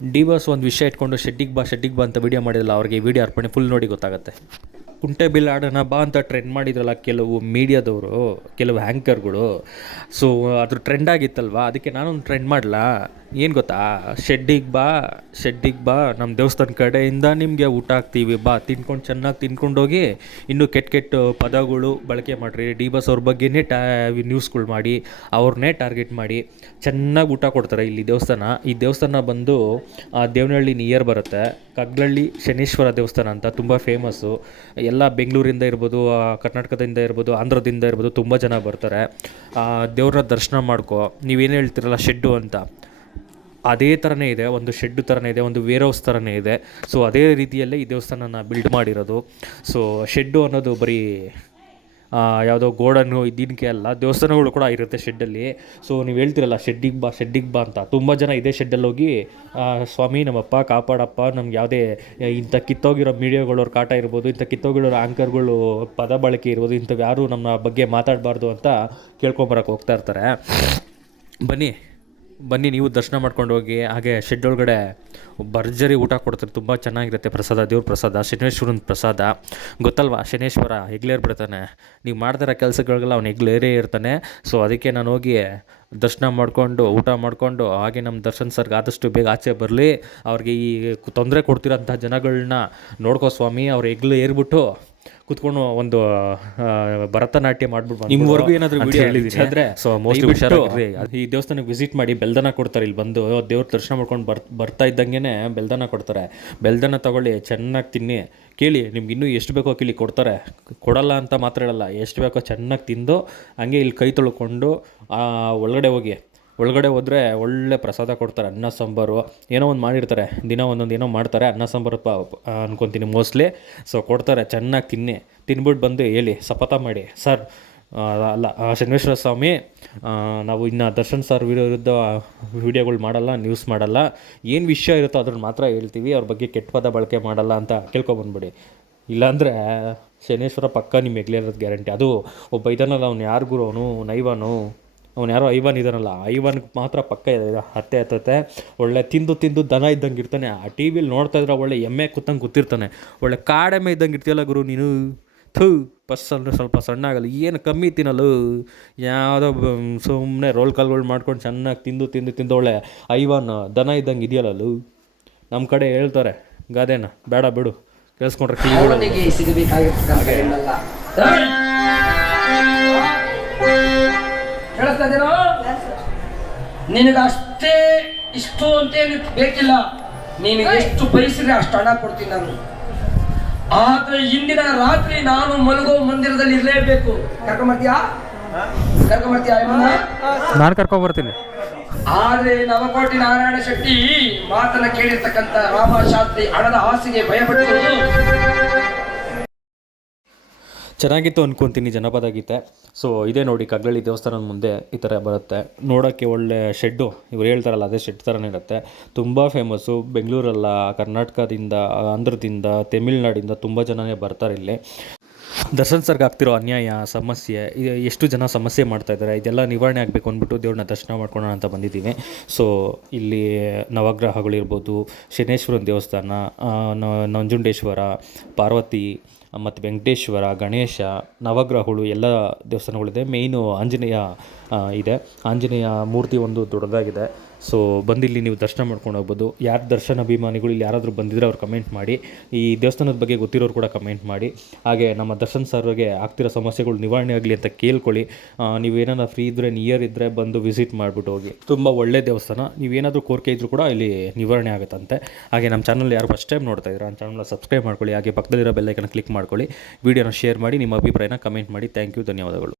D boss ಒಂದು ವಿಷಯ ಇಟ್ಕೊಂಡು ಶೆಡ್ಡಿಗೆ ಬಾ ಅಂತ ವೀಡಿಯೋ ಮಾಡಿದ್ರಲ್ಲ, ಅವ್ರಿಗೆ ಈ ವಿಡಿಯೋ ಅರ್ಪಣೆ ಫುಲ್ ನೋಡಿ ಗೊತ್ತಾಗುತ್ತೆ. ಕುಂಟೆ ಬಿಲ್ ಆಡೋಣ ಬಾ ಅಂತ ಟ್ರೆಂಡ್ ಮಾಡಿದ್ರಲ್ಲ ಕೆಲವು ಮೀಡಿಯಾದವರು, ಕೆಲವು ಹ್ಯಾಂಕರ್ಗಳು. ಸೊ ಅದ್ರ ಟ್ರೆಂಡ್ ಆಗಿತ್ತಲ್ವ, ಅದಕ್ಕೆ ನಾನೊಂದು ಟ್ರೆಂಡ್ ಮಾಡಲಾ. ಏನು ಗೊತ್ತಾ, ಶೆಡ್ಡಿಗೆ ಬಾ ನಮ್ಮ ದೇವಸ್ಥಾನ ಕಡೆಯಿಂದ ನಿಮಗೆ ಊಟ ಹಾಕ್ತೀವಿ, ಬಾ ತಿನ್ಕೊಂಡು ಚೆನ್ನಾಗಿ ತಿನ್ಕೊಂಡೋಗಿ. ಇನ್ನೂ ಕೆಟ್ಟ ಪದಗಳು ಬಳಕೆ ಮಾಡಿರಿ, ಡಿ ಬಾಸ್ ಅವ್ರ ಬಗ್ಗೆನೇ ನ್ಯೂಸ್ಗಳು ಮಾಡಿ ಅವ್ರನ್ನೇ ಟಾರ್ಗೆಟ್ ಮಾಡಿ ಚೆನ್ನಾಗಿ ಊಟ ಕೊಡ್ತಾರೆ. ಇಲ್ಲಿ ಈ ದೇವಸ್ಥಾನ ಬಂದು ದೇವನಹಳ್ಳಿ ನಿಯರ್ ಬರುತ್ತೆ. ಕಗ್ಲಳ್ಳಿ ಶನೇಶ್ವರ ದೇವಸ್ಥಾನ ಅಂತ ತುಂಬ ಫೇಮಸ್ಸು. ಎಲ್ಲ ಬೆಂಗಳೂರಿಂದ ಇರ್ಬೋದು, ಕರ್ನಾಟಕದಿಂದ ಇರ್ಬೋದು, ಆಂಧ್ರದಿಂದ ಇರ್ಬೋದು, ತುಂಬ ಜನ ಬರ್ತಾರೆ. ದೇವ್ರನ್ನ ದರ್ಶನ ಮಾಡ್ಕೊ. ನೀವೇನು ಹೇಳ್ತಿರಲ್ಲ ಶೆಡ್ಡು ಅಂತ, ಅದೇ ಥರನೇ ಇದೆ, ಒಂದು ಶೆಡ್ಡು ಥರನೇ ಇದೆ, ಒಂದು ವೇರ್ ಹೌಸ್ ಥರನೇ ಇದೆ. ಸೊ ಅದೇ ರೀತಿಯಲ್ಲೇ ಈ ದೇವಸ್ಥಾನನ ಬಿಲ್ಡ್ ಮಾಡಿರೋದು. ಸೊ ಶೆಡ್ಡು ಅನ್ನೋದು ಬರೀ ಯಾವುದೋ ಗೋಡನ್ನು ಇದಕ್ಕೆ ಅಲ್ಲ, ದೇವಸ್ಥಾನಗಳು ಕೂಡ ಇರುತ್ತೆ ಶೆಡ್ಡಲ್ಲಿ. ಸೊ ನೀವು ಹೇಳ್ತಿರಲ್ಲ ಶೆಡ್ಡಿಗೆ ಬಾ ಅಂತ, ತುಂಬ ಜನ ಇದೇ ಶೆಡ್ಡಲ್ಲಿ ಹೋಗಿ ಸ್ವಾಮಿ ನಮ್ಮಪ್ಪ ಕಾಪಾಡಪ್ಪ, ನಮ್ಗೆ ಯಾವುದೇ ಇಂಥ ಕಿತ್ತೋಗಿರೋ ಮೀಡಿಯಾಗಳವ್ರ ಕಾಟ ಇರ್ಬೋದು, ಇಂಥ ಕಿತ್ತೋಗಿರೋ ಆ್ಯಂಕರ್ಗಳು ಪದ ಬಳಕೆ ಇರ್ಬೋದು, ಇಂಥವು ಯಾರೂ ನಮ್ಮ ಬಗ್ಗೆ ಮಾತಾಡಬಾರ್ದು ಅಂತ ಕೇಳ್ಕೊಂಬರಕ್ಕೆ ಹೋಗ್ತಾ ಇರ್ತಾರೆ. ಬನ್ನಿ ನೀವು ದರ್ಶನ ಮಾಡ್ಕೊಂಡು ಹೋಗಿ. ಹಾಗೆ ಶೆಡ್ ಒಳಗಡೆ ಭರ್ಜರಿ ಊಟ ಕೊಡ್ತಾರೆ, ತುಂಬ ಚೆನ್ನಾಗಿರುತ್ತೆ ಪ್ರಸಾದ, ದೇವ್ರ ಪ್ರಸಾದ, ಶನೇಶ್ವರನ ಪ್ರಸಾದ. ಗೊತ್ತಲ್ವಾ, ಶನೇಶ್ವರ ಹೆಗ್ಲೇರ್ ಬಿಡ್ತಾನೆ, ನೀವು ಮಾಡ್ತಿರೋ ಕೆಲಸಗಳಿಗೆಲ್ಲ ಅವ್ನು ಹೆಗ್ಲೇರೇ ಇರ್ತಾನೆ. ಸೊ ಅದಕ್ಕೆ ನಾನು ಹೋಗಿ ದರ್ಶನ ಮಾಡಿಕೊಂಡು ಊಟ ಮಾಡಿಕೊಂಡು, ಹಾಗೆ ನಮ್ಮ ದರ್ಶನ್ ಸರ್ಗೆ ಆದಷ್ಟು ಬೇಗ ಆಚೆ ಬರಲಿ, ಅವ್ರಿಗೆ ಈ ತೊಂದರೆ ಕೊಡ್ತಿರೋಂಥ ಜನಗಳನ್ನ ನೋಡ್ಕೋ ಸ್ವಾಮಿ, ಅವ್ರ ಹೆಗ್ಲು ಏರ್ಬಿಟ್ಟು ಕೂತ್ಕೊಂಡು ಒಂದು ಭರತನಾಟ್ಯ ಮಾಡ್ಬಿಟ್ಟು ನಿಮ್ವರೆಗೂ ಏನಾದರೂ ವಿಡಿಯೋ ಹೇಳಿದ್ದೀನಿ ಅಂದರೆ, ಸೊ ಮೋಸ್ಟ್ಲಿ ಹುಷಾರಾಗಿರಿ. ಈ ದೇವಸ್ಥಾನಕ್ಕೆ ವಿಸಿಟ್ ಮಾಡಿ, ಬೆಲ್ದನ ಕೊಡ್ತಾರೆ. ಇಲ್ಲಿ ಬಂದು ದೇವ್ರ ದರ್ಶನ ಮಾಡ್ಕೊಂಡು ಬರ್ತಾ ಇದ್ದಂಗೆ ಬೆಲ್ದನ ಕೊಡ್ತಾರೆ. ಬೆಲ್ದನ ತೊಗೊಳ್ಳಿ, ಚೆನ್ನಾಗಿ ತಿನ್ನಿ. ಕೇಳಿ, ನಿಮ್ಗೆ ಇನ್ನೂ ಎಷ್ಟು ಬೇಕೋ ಕೇಳಿ, ಕೊಡ್ತಾರೆ. ಕೊಡಲ್ಲ ಅಂತ ಮಾತ್ರ ಹೇಳಲ್ಲ, ಎಷ್ಟು ಬೇಕೋ ಚೆನ್ನಾಗಿ ತಿಂದು ಹಂಗೆ ಇಲ್ಲಿ ಕೈ ತೊಳ್ಕೊಂಡು ಒಳಗಡೆ ಹೋದರೆ ಒಳ್ಳೆ ಪ್ರಸಾದ ಕೊಡ್ತಾರೆ. ಅನ್ನ ಸಾಂಬಾರು ಏನೋ ಒಂದು ಮಾಡಿರ್ತಾರೆ, ದಿನ ಒಂದೊಂದು ಏನೋ ಮಾಡ್ತಾರೆ. ಅನ್ನ ಸಾಂಬಾರು ಅನ್ಕೊತೀನಿ ಮೋಸ್ಟ್ಲಿ. ಸೊ ಕೊಡ್ತಾರೆ, ಚೆನ್ನಾಗಿ ತಿನ್ಬಿಟ್ಟು ಬಂದು ಹೇಳಿ, ಶಪಥ ಮಾಡಿ, ಸರ್ ಅಲ್ಲ ಶನೇಶ್ವರ ಸ್ವಾಮಿ, ನಾವು ಇನ್ನು ದರ್ಶನ್ ಸರ್ ವಿರುದ್ಧ ವೀಡಿಯೋಗಳು ಮಾಡಲ್ಲ, ನ್ಯೂಸ್ ಮಾಡಲ್ಲ, ಏನು ವಿಷಯ ಇರುತ್ತೋ ಅದ್ರನ್ನ ಮಾತ್ರ ಹೇಳ್ತೀವಿ, ಅವ್ರ ಬಗ್ಗೆ ಕೆಟ್ಟ ಪದ ಬಳಕೆ ಮಾಡಲ್ಲ ಅಂತ ಕೇಳ್ಕೊಬಂದ್ಬಿಡಿ. ಇಲ್ಲಾಂದರೆ ಶನೇಶ್ವರ ಪಕ್ಕ ನಿಮ್ಮ ಹೆಗ್ಲಿರೋದು ಗ್ಯಾರಂಟಿ. ಅದು ಒಬ್ಬ ಇದನ್ನಲ್ಲ, ಅವ್ನು ಯಾರು ಗುರು, ಅವನು ಯಾರೋ ಐವನ್ ಇದ್ದಾನಲ್ಲ, ಐವನ್ಗೆ ಮಾತ್ರ ಪಕ್ಕ ಇದೆ ಹತ್ತೆ ಒಳ್ಳೆ ತಿಂದು ದನ ಇದ್ದಂಗೆ ಇರ್ತಾನೆ. ಆ ಟಿ ವಿಲಿ ನೋಡ್ತಾ ಇದ್ರೆ ಒಳ್ಳೆ ಎಮ್ಮೆ ಕೂತಿರ್ತಾನೆ. ಒಳ್ಳೆ ಕಾಡೆಮ್ಮೆ ಇದ್ದಂಗೆ ಇರ್ತೀಯಲ್ಲ ಗುರು ನೀನು. ಬಸ್ ಅಂದರೆ ಸ್ವಲ್ಪ ಸಣ್ಣ ಆಗಲ್ಲ, ಏನು ಕಮ್ಮಿ ತಿನ್ನಲು, ಯಾವುದೋ ಸುಮ್ಮನೆ ರೋಲ್ ಕಾಲ್ಗಳು ಮಾಡ್ಕೊಂಡು ಚೆನ್ನಾಗಿ ತಿಂದು ಒಳ್ಳೆ ಐವನ್ ದನ ಇದ್ದಂಗೆ ಇದೆಯಲ್ಲೂ. ನಮ್ಮ ಕಡೆ ಹೇಳ್ತಾರೆ ಗಾದೆನ, ಬೇಡ ಬಿಡು, ಕೇಳಿಸ್ಕೊಂಡ್ರೆ ಹೇಳ್ತದೇನೋ, ನಿನಗೆ ಅಷ್ಟೇ ಇಷ್ಟು ಅಂತೇನು ಬೇಕಿಲ್ಲ, ನೀನು ಎಷ್ಟು ಬಯಸಿದ್ರೆ ಅಷ್ಟು ಹಣ ಕೊಡ್ತೀನಿ ನಾನು. ಆದ್ರೆ ಇಂದಿನ ರಾತ್ರಿ ನಾನು ಮಲಗೋ ಮಂದಿರದಲ್ಲಿ ಇರಲೇಬೇಕು. ಕರ್ಕೊಂಬರ್ತೀಯಾ? ನಾನು ಕರ್ಕೊಂಬರ್ತೀನಿ. ಆದ್ರೆ ನವಕೋಟಿ ನಾರಾಯಣ ಶೆಟ್ಟಿ ಮಾತನ್ನ ಕೇಳಿರ್ತಕ್ಕಂಥ ರಾಮಶಾಸ್ತ್ರಿ ಹಣದ ಆಸೆಗೆ ಭಯಪಟ್ಟು ಚೆನ್ನಾಗಿತ್ತು ಅಂದ್ಕೊತೀನಿ ಜನಪದ ಗೀತೆ. ಸೊ ಇದೇ ನೋಡಿ, ಕಗ್ಲಳ್ಳಿ ದೇವಸ್ಥಾನದ ಮುಂದೆ ಈ ಥರ ಬರುತ್ತೆ. ನೋಡೋಕ್ಕೆ ಒಳ್ಳೆ ಶೆಡ್ಡು, ಇವ್ರು ಹೇಳ್ತಾರಲ್ಲ ಅದೇ ಶೆಡ್ ಥರನೇ ಇರುತ್ತೆ. ತುಂಬ ಫೇಮಸ್ಸು. ಬೆಂಗಳೂರಲ್ಲ, ಕರ್ನಾಟಕದಿಂದ, ಆಂಧ್ರದಿಂದ, ತಮಿಳ್ನಾಡಿಂದ ತುಂಬ ಜನನೇ ಬರ್ತಾರೆ ಇಲ್ಲಿ. ದರ್ಶನ್ ಸರ್ಗೆ ಆಗ್ತಿರೋ ಅನ್ಯಾಯ, ಸಮಸ್ಯೆ, ಎಷ್ಟು ಜನ ಸಮಸ್ಯೆ ಮಾಡ್ತಾಯಿದ್ದಾರೆ, ಇದೆಲ್ಲ ನಿವಾರಣೆ ಆಗಬೇಕು ಅಂದ್ಬಿಟ್ಟು ದೇವ್ರನ್ನ ದರ್ಶನ ಮಾಡ್ಕೊಳ್ಳೋಣ ಅಂತ ಬಂದಿದ್ದೀವಿ. ಸೊ ಇಲ್ಲಿ ನವಗ್ರಹಗಳಿರ್ಬೋದು, ಶನೇಶ್ವರನ ದೇವಸ್ಥಾನ, ನಂಜುಂಡೇಶ್ವರ, ಪಾರ್ವತಿ ಮತ್ತು ವೆಂಕಟೇಶ್ವರ, ಗಣೇಶ, ನವಗ್ರಹಗಳು ಎಲ್ಲ ದೇವಸ್ಥಾನಗಳಿದೆ. ಮೇಯ್ನು ಆಂಜನೇಯ ಇದೆ. ಆಂಜನೇಯ ಮೂರ್ತಿ ಒಂದು ದೊಡ್ಡದಾಗಿದೆ. ಸೊ ಬಂದಿಲ್ಲಿ ನೀವು ದರ್ಶನ ಮಾಡ್ಕೊಂಡು ಹೋಗ್ಬೋದು. ಯಾರು ದರ್ಶನ ಅಭಿಮಾನಿಗಳು ಇಲ್ಲಿ ಯಾರಾದರೂ ಬಂದಿದ್ದರೆ ಅವ್ರು ಕಮೆಂಟ್ ಮಾಡಿ. ಈ ದೇವಸ್ಥಾನದ ಬಗ್ಗೆ ಗೊತ್ತಿರೋರು ಕೂಡ ಕಮೆಂಟ್ ಮಾಡಿ. ಹಾಗೆ ನಮ್ಮ ದರ್ಶನ್ ಸರ್ಗೆ ಆಗ್ತಿರೋ ಸಮಸ್ಯೆಗಳು ನಿವಾರಣೆ ಆಗಲಿ ಅಂತ ಕೇಳ್ಕೊಳ್ಳಿ. ನೀವೇನಾದ್ರು ಫ್ರೀ ಇದ್ದರೆ, ನಿಯರ್ ಇದ್ದರೆ ಬಂದು ವಿಸಿಟ್ ಮಾಡಿಬಿಟ್ಟು ಹೋಗಿ. ತುಂಬ ಒಳ್ಳೆ ದೇವಸ್ಥಾನ. ನೀವೇನಾದರೂ ಕೋರಿಕೆ ಇದ್ದರೂ ಕೂಡ ಇಲ್ಲಿ ನಿವಾರಣೆ ಆಗುತ್ತಂತೆ. ಹಾಗೆ ನಮ್ಮ ಚಾನಲ್ ಯಾರು ಫಸ್ಟ್ ಟೈಮ್ ನೋಡ್ತಾ ಇದ್ದೀರಾ, ನಮ್ಮ ಚಾನಲ್ನ ಸಬ್ಸ್ಕ್ರೈಬ್ ಮಾಡ್ಕೊಳ್ಳಿ. ಹಾಗೆ ಪಕ್ಕದಲ್ಲಿರೋ ಬೆಲ್ ಐಕನ್ ಕ್ಲಿಕ್ ಮಾಡ್ಕೊಳ್ಳಿ. ವೀಡಿಯೋನ ಶೇರ್ ಮಾಡಿ, ನಿಮ್ಮ ಅಭಿಪ್ರಾಯನ ಕಮೆಂಟ್ ಮಾಡಿ. ಥ್ಯಾಂಕ್ ಯು, ಧನ್ಯವಾದಗಳು.